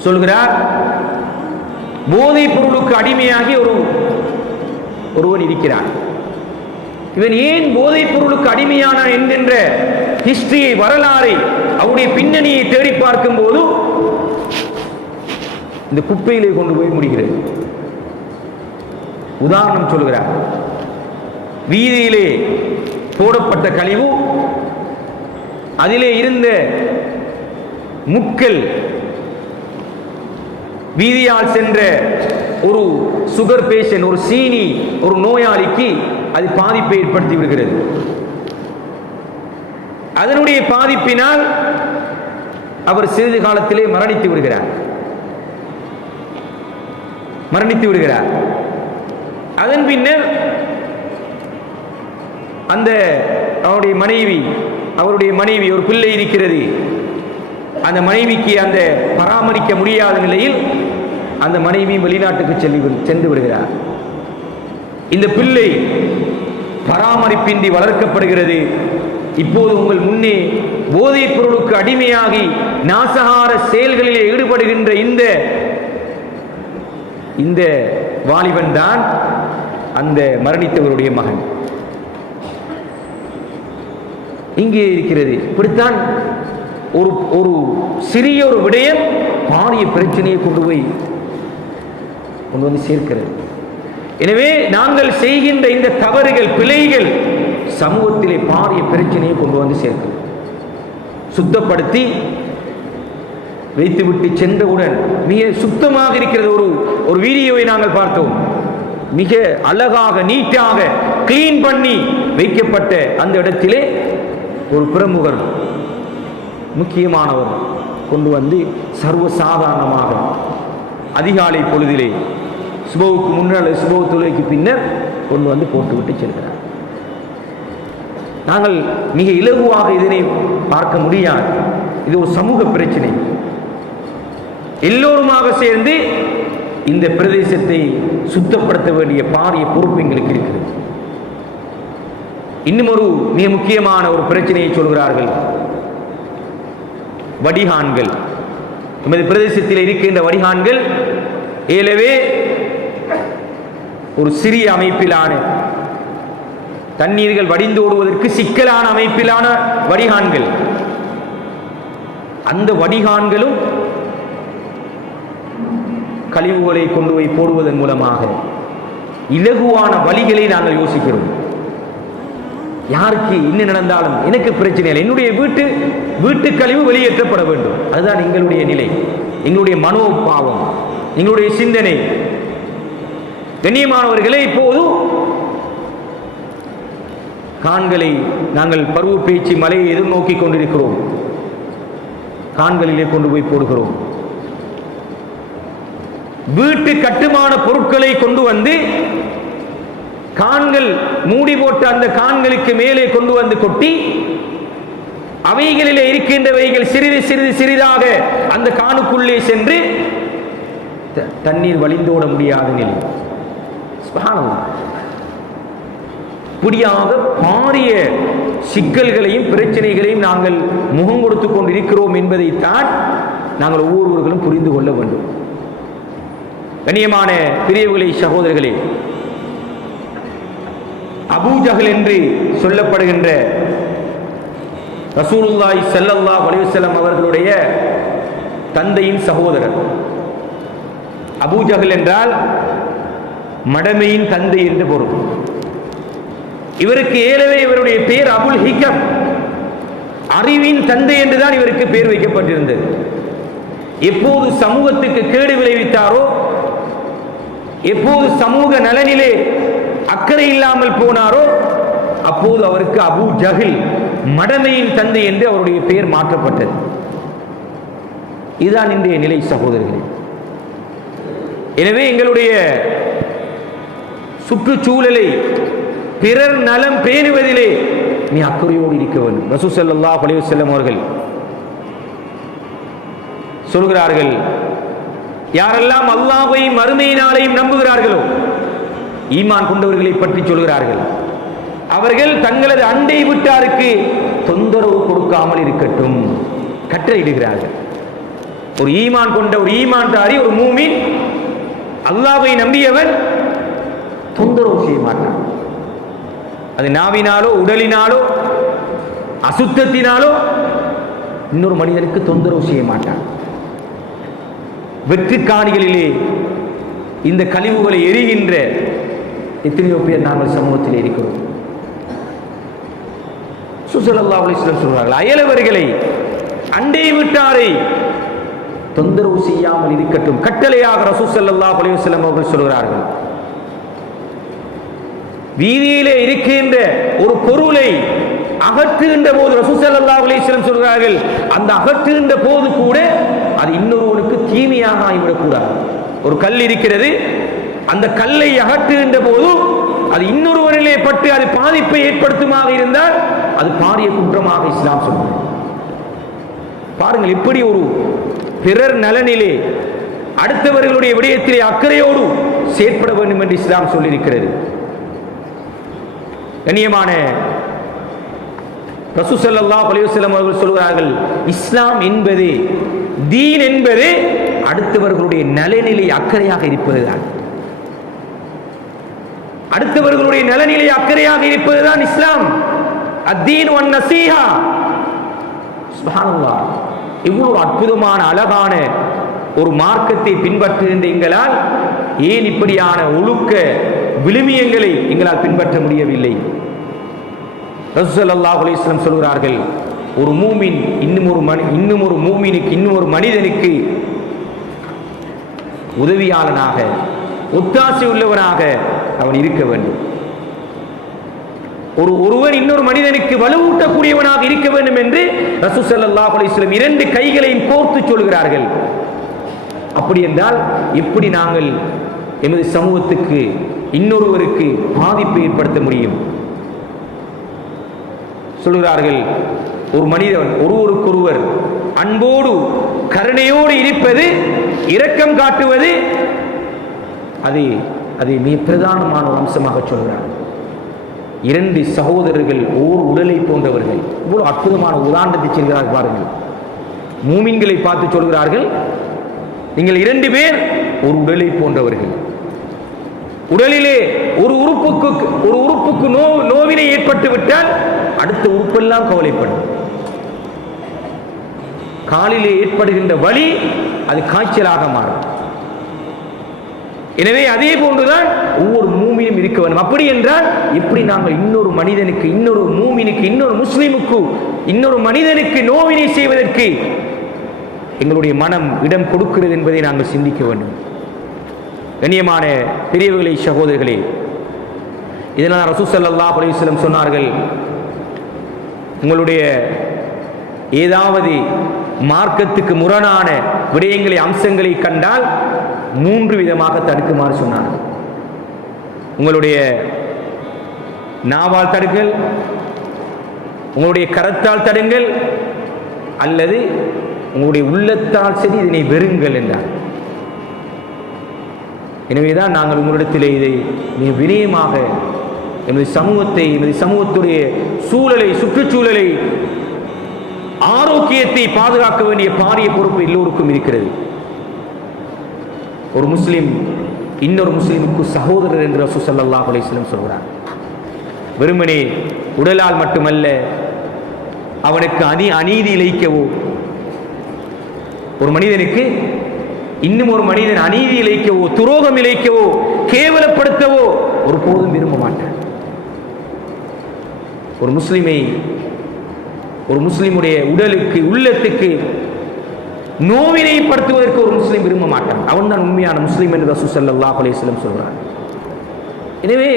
சொல்கிறார். போதைப் பொருளுக்கு அடிமையாகி ஒருவன் இருக்கிறான். இவன் ஏன் போதைப் பொருளுக்கு அடிமையான என்கின்ற ஹிஸ்டரியை, வரலாறை, அவருடைய பின்னணியை தேடி பார்க்கும் போது இந்த குப்பையிலே கொண்டு போய் முடிகிறது. உதாரணம் சொல்கிறார். வீதியிலே போடப்பட்ட கழிவு, அதிலே இருந்த முட்கள் வீதியால் சென்ற ஒரு சுகர் பேஷண்ட், ஒரு சீனி, ஒரு நோயாளிக்கு அது பாதிப்பை ஏற்படுத்தி விடுகிறது. அதனுடைய பாதிப்பினால் அவர் சிறிது காலத்திலே மரணித்து விடுகிறார். அதன் பின்னர் அவருடைய மனைவி ஒரு பிள்ளை இருக்கிறது. அந்த மனைவிக்கு அந்த பராமரிக்க முடியாத நிலையில் அந்த மனைவி வெளிநாட்டுக்கு சென்று விடுகிறார். இந்த பிள்ளை பராமரிப்பின்றி வளர்க்கப்படுகிறது. இப்போது உங்கள் முன்னே போதைப் பொருளுக்கு அடிமையாகி நாசகார செயல்களிலே ஈடுபடுகின்ற இந்த வாலிபன் தான் அந்த மரணித்தவருடைய மகன். இங்கே இருக்கிறது. இப்படித்தான் ஒரு சிறிய ஒரு விடயம் பாரிய பிரச்சனையை கொண்டு வந்து சேர்க்கிறது. எனவே நாங்கள் செய்கின்ற இந்த தவறுகள், பிழைகள் சமூகத்திலே பாரிய பிரச்சனையை கொண்டு வந்து சேர்க்கிறது. சுத்தப்படுத்தி வைத்துவிட்டு சென்றவுடன் மிக சுத்தமாக இருக்கிறது. ஒரு வீடியோவை நாங்கள் பார்த்தோம். மிக அழகாக, நீட்டாக கிளீன் பண்ணி வைக்கப்பட்ட அந்த இடத்திலே ஒரு பிரமுகர், முக்கியமானவர் கொண்டு வந்து சர்வசாதாரணமாக அதிகாலை பொழுதிலே சுபவுக்கு முன்னால், சுபவு தொழுகைக்கு பின்னர் கொண்டு வந்து போட்டுவிட்டு செல்கிறார். நாங்கள் மிக இலகுவாக இதனை பார்க்க முடியாது. இது ஒரு சமூக பிரச்சனை. எல்லோருமாக சேர்ந்து இந்த பிரதேசத்தை சுத்தப்படுத்த வேண்டிய பாரிய பொறுப்பு எங்களுக்கு இருக்கிறது. இன்னும் ஒரு மிக முக்கியமான ஒரு பிரச்சனையை சொல்கிறார்கள். வடிகான்கள். நமது பிரதேசத்தில் இருக்கின்ற வடிகான்கள் ஏலவே ஒரு சிறிய அமைப்பிலான, தண்ணீர்கள் வடிந்தோடுவதற்கு சிக்கலான அமைப்பிலான வடிகான்கள். அந்த வடிகான்களும் கழிவுகளை கொண்டு போய் போடுவதன் மூலமாக இலகுவான வழிகளை நாங்கள் யோசிக்கிறோம். யாருக்கு என்ன நடந்தாலும் எனக்கு பிரச்சனை இல்லை, என்னுடைய வீட்டு கழிவு வெளியேற்றப்பட வேண்டும். அதுதான் எங்களுடைய நிலை, எங்களுடைய மனோபாவம், எங்களுடைய சிந்தனை. கண்ணியமானவர்களே, இப்போது கான்களை நாங்கள் பருவ பேச்சு மலையை எதிர்நோக்கி கொண்டிருக்கிறோம். கான்களிலே கொண்டு போய் போடுகிறோம். வீட்டு கட்டுமான பொருட்களை கொண்டு வந்து கான்கள் மூடி போட்ட அந்த கான்களுக்கு மேலே கொண்டு வந்து கொட்டி, அவைகளிலே இருக்கின்றவைகள் சிறிதாக அந்த கானுக்குள்ளே சென்று தண்ணீர் வழிந்தோட முடியாத நிலை. சுப்ஹானல்லாஹ். இப்படியாக பாரிய சிக்கல்களையும் பிரச்சனைகளையும் நாங்கள் முகம் கொடுத்து கொண்டிருக்கிறோம் என்பதைத்தான் நாங்கள் ஒவ்வொருவர்களும் புரிந்து கொள்ள வேண்டும். கண்ணியமான பிரியவுகளே, சகோதரர்களே, அபூஜஹல் என்று சொல்லப்படுகின்ற ரசூலுல்லாஹி ஸல்லல்லாஹு அலைஹி வஸல்லம் அவர்களுடைய தந்தையின் சகோதரர். அபூஜஹல் என்றால் மடமையின் தந்தை என்று பொருள். இவருக்கு ஏலவே இவருடைய பேர் அபுல் ஹிகம், அறிவின் தந்தை என்றுதான் இவருக்கு பேர் வைக்கப்பட்டிருந்தது. எப்போது சமூகத்துக்கு கேடு விளைவித்தாரோ, எப்போது சமூக நலனிலே அக்கறை இல்லாமல் போனாரோ, அப்போது அவருக்கு அபூ ஜஹில், மடமையின் தந்தை என்று அவருடைய பெயர் மாற்றப்பட்டது. இதுதான் இன்றைய நிலை சகோதரர்களே. எனவே எங்களுடைய சுற்றுச்சூழலை பிறர் நலம் பேணுவதிலே நீ அக்கறையோடு இருக்க வேண்டும். ரசூல் ஸல்லல்லாஹு அலைஹி வஸல்லம் அவர்கள் சொல்கிறார்கள், யாரெல்லாம் அல்லாஹ்வையும் மறுமை நாளையும் நம்புகிறார்களோ, ஈமான் கொண்டவர்களை பற்றி சொல்கிறார்கள், அவர்கள் தங்களது அண்டை வீட்டாருக்கு தொந்தரவு கொடுக்காமல் இருக்கட்டும் கட்டளையிடுகிறார்கள். ஒரு ஈமான் கொண்ட ஒரு ஈமான்தாரி, ஒரு மூமின், அல்லாஹ்வை நம்பியவன் தொந்தரவு செய்ய மாட்டான். அது நாவினாலோ உடலினாலோ அசுத்தத்தினாலோ இன்னொரு மனிதனுக்கு தொந்தரவு செய்ய மாட்டான். வெற்றி காணிகளிலே இந்த கழிவுகளை எரிகின்ற எத்தனையோ பேர் நாங்கள் சமூகத்தில் இருக்கிறோம். ஸல்லல்லாஹு அலைஹி வஸல்லம் சொல்றார்கள், அயலவர்களை, அண்டை வீட்டாரை தொந்தரவு செய்யாமல் இருக்கட்டும் கட்டளையாக ரசூல் ஸல்லல்லாஹு அலைஹி வஸல்லம் அவர்கள் சொல்கிறார்கள். வீதியிலே இருக்கின்ற ஒரு பொருளை அகற்றுகின்ற போது ரசூல் ஸல்லல்லாஹு அலைஹி வஸல்லம் சொல்கிறார்கள், அந்த அகற்றுகின்ற போது கூட அது இன்னொருவனுக்கு தீமையாக ஆகிவிடக்கூடாது. ஒரு கல் இருக்கிறது, அந்த கல்லை அகற்றுகின்ற போது அது இன்னொருவரிலே பட்டு அது பாதிப்பை ஏற்படுத்துமாக இருந்தால் அது பாரிய குற்றமாக இஸ்லாம் சொல்கிறது. பாருங்கள், இப்படி ஒரு பிறர் நலனிலே அடுத்தவர்களுடைய விடயத்திலே அக்கறையோடு செயற்பட வேண்டும் என்று இஸ்லாம் சொல்லியிருக்கிறது. கண்ணியமான ரசூல் ஸல்லல்லாஹு அலைஹி வஸல்லம் அவர்கள் சொல்கிறார்கள், இஸ்லாம் என்பது, தீன் என்பது அடுத்தவர்களுடைய நலனிலே அக்கறையாக இருப்பதுதான். அடுத்தவர்களுடைய நலனிலே அக்கறையாக இருப்பதுதான் இஸ்லாம். அத்தீன் வன் நசீஹா. சுப்ஹானல்லாஹ். இவ்வளவு அற்புதமான அழகான ஒரு மார்க்கத்தை பின்பற்றுகின்ற எங்களால் ஏன் இப்படியான ஒழுக்க விழுமியங்களை எங்களால் பின்பற்ற முடியவில்லை? ரசூல் ஸல்லல்லாஹு அலைஹி வஸல்லம் சொல்கிறார்கள், ஒரு மூமின் இன்னும் ஒரு மூமினுக்கு, இன்னும் ஒரு மனிதனுக்கு உதவியாளனாக, ஒத்தாசை உள்ளவனாக அவன் இருக்க வேண்டும். ஒருவன் இன்னொரு மனிதனுக்கு வலுவூட்டக்கூடியவனாக இருக்க வேண்டும் என்று ரசூல் ஸல்லல்லாஹு அலைஹி வஸல்லம் இரண்டு கைகளையும் கோர்த்து சொல்கிறார்கள். அப்படி என்றால் எப்படி நாங்கள் எமது சமூகத்துக்கு இன்னொருவருக்கு பாதிப்பை ஏற்படுத்த முடியும்? சொல்கிறார்கள், ஒரு மனிதன் ஒருவருக்கொருவர் அன்போடு கருணையோடு இருப்பது, இரக்கம் காட்டுவது, அது மிக பிரதானமான ஒரு அம்சமாக சொல்கிறார். இரண்டு சகோதரர்கள் ஓர் உடலை போன்றவர்கள். இவ்வளவு அற்புதமான உதாரணத்தை சொல்கிறார்கள் பாருங்கள். மூமின்களை பார்த்து சொல்கிறார்கள், நீங்கள் இரண்டு பேர் ஒரு உடலை போன்றவர்கள். உடலிலே ஒரு உறுப்புக்கு நோவினை ஏற்பட்டு விட்டால் அடுத்த உறுப்பெல்லாம் கவலைப்படும். காலிலே ஏற்படுகின்ற வலி அது காய்ச்சலாக மாறும். எனவே அதே போன்றுதான் ஒவ்வொரு மூமினும் இருக்க வேண்டும். அப்படி என்றால் எப்படி நாங்கள் இன்னொரு மனிதனுக்கு, இன்னொரு மூமினுக்கு, இன்னொரு முஸ்லிமுக்கு, இன்னொரு மனிதனுக்கு நோவினை செய்வதற்கு எங்களுடைய மனம் இடம் கொடுக்கிறது என்பதை நாங்கள் சிந்திக்க வேண்டும். கண்ணியமான பெரியவர்களே, சகோதரர்களே, இதனால் ரசூல் ஸல்லல்லாஹு அலைஹி வஸல்லம் சொன்னார்கள், உங்களுடைய ஏதாவது மார்க்கத்துக்கு முரணான விடயங்களை, அம்சங்களை கண்டால் 3 விதமாக தடுக்குமாறு சொன்னார்கள். உங்களுடைய நாவால் தடுங்கள், உங்களுடைய கரத்தால் தடுங்கள், அல்லது உங்களுடைய உள்ளத்தால் சரி இதனை வெறுங்கள் என்றார். எனவேதான் நாங்கள் உங்களிடத்திலே இதை மிக வினயமாக எமது சமூகத்தை, எமது சமூகத்துடைய சூழலை, சுற்றுச்சூழலை, ஆரோக்கியத்தை பாதுகாக்க வேண்டிய பாரிய பொறுப்பு எல்லோருக்கும் இருக்கிறது. ஒரு முஸ்லிம் இன்னொரு முஸ்லிமுக்கு சகோதரர் என்று ரசூல் ஸல்லல்லாஹு அலைஹி வஸல்லம் சொல்கிறார். வெறுமனே உடலால் மட்டுமல்ல, அவனுக்கு அநீதி இழைக்கவோ, ஒரு மனிதனுக்கு இன்னும் ஒரு மனிதன் அநீதி இழைக்கவோ, துரோகம் இழைக்கவோ, கேவலப்படுத்தவோ ஒருபோதும் விரும்ப மாட்டான். ஒரு முஸ்லிமுடைய உடலுக்கு, உள்ளத்துக்கு நோவினைப்படுத்துவதற்கு ஒரு முஸ்லிம் விரும்ப மாட்டான். அவன் தான் உண்மையான முஸ்லிம் என்று ரசூல் ஸல்லல்லாஹு அலைஹி வஸல்லம் சொல்றார். எனவே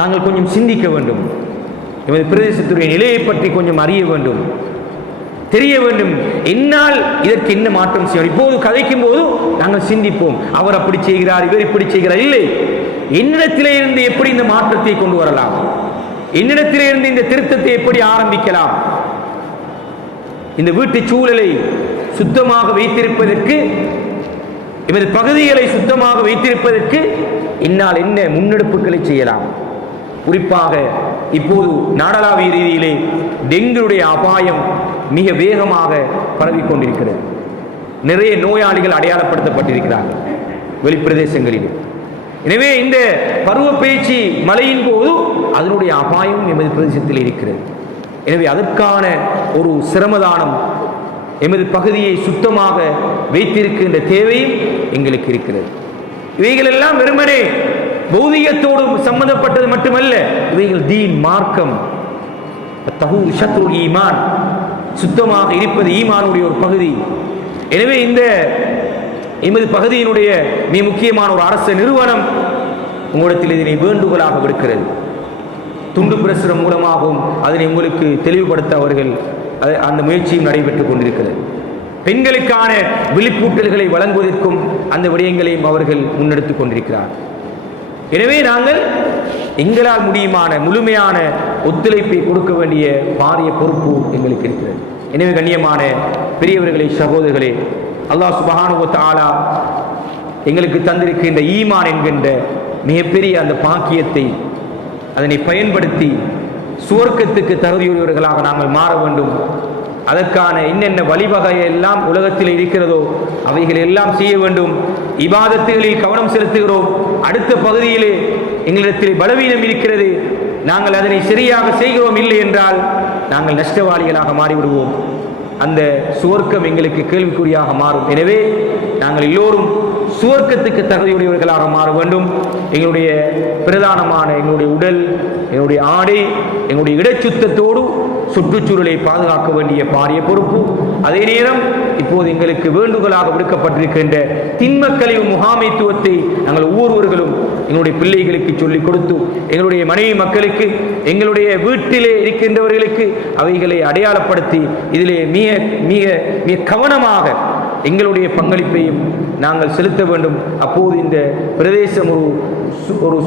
நாங்கள் கொஞ்சம் சிந்திக்க வேண்டும். எமது பிரதேசத்துடைய நிலையை பற்றி கொஞ்சம் அறிய வேண்டும், தெரிய வேண்டும். என்னால் இதற்கு என்ன மாற்றம் செய்யணும்? இப்போது கதைக்கும் போது நாங்கள் சிந்திப்போம், அவர் அப்படி செய்கிறார், இவர் இப்படி செய்கிறார். இல்லை, என்னிடத்திலே இருந்து எப்படி இந்த மாற்றத்தை கொண்டு வரலாம், என்னிடத்திலே இருந்து இந்த திருத்தத்தை எப்படி ஆரம்பிக்கலாம், இந்த வீட்டு சூழலை சுத்தமாக வைத்திருப்பதற்கு, எமது பகுதிகளை சுத்தமாக வைத்திருப்பதற்கு என்னால் என்ன முன்னெடுப்புகளை செய்யலாம். குறிப்பாக இப்போது நாடளாவிய ரீதியிலே டெங்குடைய அபாயம் மிக வேகமாக பரவிக்கொண்டிருக்கிறது. நிறைய நோயாளிகள் அடையாளப்படுத்தப்பட்டிருக்கிறார்கள் வெளிப்பிரதேசங்களில். எனவே இந்த பருவப்பெயர்ச்சி மழையின் போது அதனுடைய அபாயம் எமது பிரதேசத்தில் இருக்கிறது. எனவே அதற்கான ஒரு சிரமதானம், எமது பகுதியை சுத்தமாக வைத்திருக்கின்ற தேவையும் எங்களுக்கு இருக்கிறது. இவைகள் எல்லாம் வெறுமனே பௌதிகத்தோடு சம்பந்தப்பட்டது மட்டுமல்ல, இவைகள் தீன், மார்க்கம், தஹூர் ஷத்ருல் ஈமான், சுத்தமாக இருப்பது ஈமானுடைய ஒரு பகுதி. எனவே இந்த எமது பகுதியினுடைய மிக முக்கியமான ஒரு அரசு நிறுவனம் உங்களிடத்தில் இதனை வேண்டுகோளாக விடுக்கிறது. துண்டு பிரசுரம் மூலமாகவும் அதனை உங்களுக்கு தெளிவுபடுத்த அவர்கள் அந்த முயற்சியும் நடைபெற்றுக் கொண்டிருக்கிறது. பெண்களுக்கான விழிப்பூட்டல்களை வழங்குவதற்கும் அந்த விடயங்களையும் அவர்கள் முன்னெடுத்துக் கொண்டிருக்கிறார். எனவே நாங்கள் எங்களால் முடியுமான முழுமையான ஒத்துழைப்பை கொடுக்க வேண்டிய பாரிய பொறுப்பு எங்களுக்கு இருக்கிறது. எனவே கண்ணியமான பெரியவர்களே, சகோதரர்களே, அல்லாஹ் சுப்ஹானஹு வ தஆலா எங்களுக்கு தந்திருக்கின்ற ஈமான் என்கின்ற மிகப்பெரிய அந்த பாக்கியத்தை அதனை பயன்படுத்தி சுவர்க்கத்துக்கு தகுதியுடையவர்களாக நாங்கள் மாற வேண்டும். அதற்கான என்னென்ன வழிவகையெல்லாம் உலகத்தில் இருக்கிறதோ அவைகள் எல்லாம் செய்ய வேண்டும். இபாதத்துகளில் கவனம் செலுத்துகிறோம். அடுத்த பகுதியிலே எங்களிடத்தில் பலவீனம் இருக்கிறது, நாங்கள் அதனை சரியாக செய்கிறோம், இல்லை என்றால் நாங்கள் நஷ்டவாளிகளாக மாறிவிடுவோம். அந்த சுவர்க்கம் எங்களுக்கு கேள்விக்குறியாக மாறும். எனவே நாங்கள் எல்லோரும் சுவர்க்கத்துக்கு தகுதியுடையவர்களாக மாற வேண்டும். எங்களுடைய பிரதானமான எங்களுடைய உடல், எங்களுடைய ஆடை, எங்களுடைய இடச்சுத்தத்தோடு சுற்றுச்சூழலை பாதுகாக்க வேண்டிய பாரிய பொறுப்பு. அதே நேரம் இப்போது எங்களுக்கு வேண்டுகோளாக விடுக்கப்பட்டிருக்கின்ற திண்மக்கழிவு முகாமைத்துவத்தை நாங்கள் ஒவ்வொருவர்களும் எங்களுடைய பிள்ளைகளுக்கு சொல்லிக் கொடுத்து, எங்களுடைய மனைவி மக்களுக்கு, எங்களுடைய வீட்டிலே இருக்கின்றவர்களுக்கு அவைகளை அடையாளப்படுத்தி இதிலே மிக மிக மிக கவனமாக எங்களுடைய பங்களிப்பையும் நாங்கள் செலுத்த வேண்டும். அப்போது இந்த பிரதேசம் ஒரு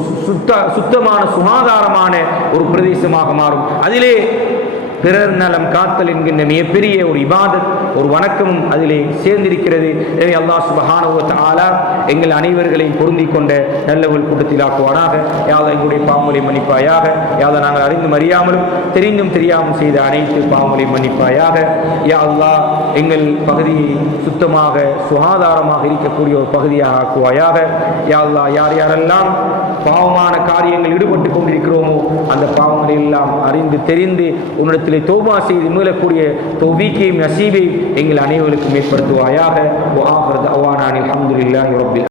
சுத்தமான சுகாதாரமான ஒரு பிரதேசமாக மாறும். அதிலே பிறர் நலம் காத்தல் என்கின்ற மிகப்பெரிய ஒரு இபாதத், ஒரு வணக்கமும் அதிலே சேர்ந்திருக்கிறது. எனவே அல்லாஹ் சுப்ஹானஹு வ தஆலா எங்கள் அனைவர்களையும் பொருந்திக் கொண்ட நல்லவர்கள் கூட்டத்தில் ஆக்குவானாக. யாத எங்களுடைய பாவங்களை மன்னிப்பாயாக. யாத நாங்கள் அறிந்தும் அறியாமலும் தெரிந்தும் தெரியாமல் செய்த அனைத்து பாவங்களை மன்னிப்பாயாக. யா அல்லாஹ் எங்கள் பகுதியை சுத்தமாக சுகாதாரமாக இருக்கக்கூடிய ஒரு பகுதியாக ஆக்குவாயாக. யா அல்லாஹ் யார் யாரெல்லாம் பாவமான காரியங்கள் ஈடுபட்டு கொண்டிருக்கிறோமோ அந்த பாவங்களை எல்லாம் அறிந்து தெரிந்து உன்னிடத்தில் தௌபா செய்து மீளக்கூடிய தௌபீக்கையும் நசீபை எங்கள் அனைவருக்கும் ஏற்படுத்துவாயாக. வஆகிரு தஅவானா அல்ஹம்துலில்லாஹி ரப்பில்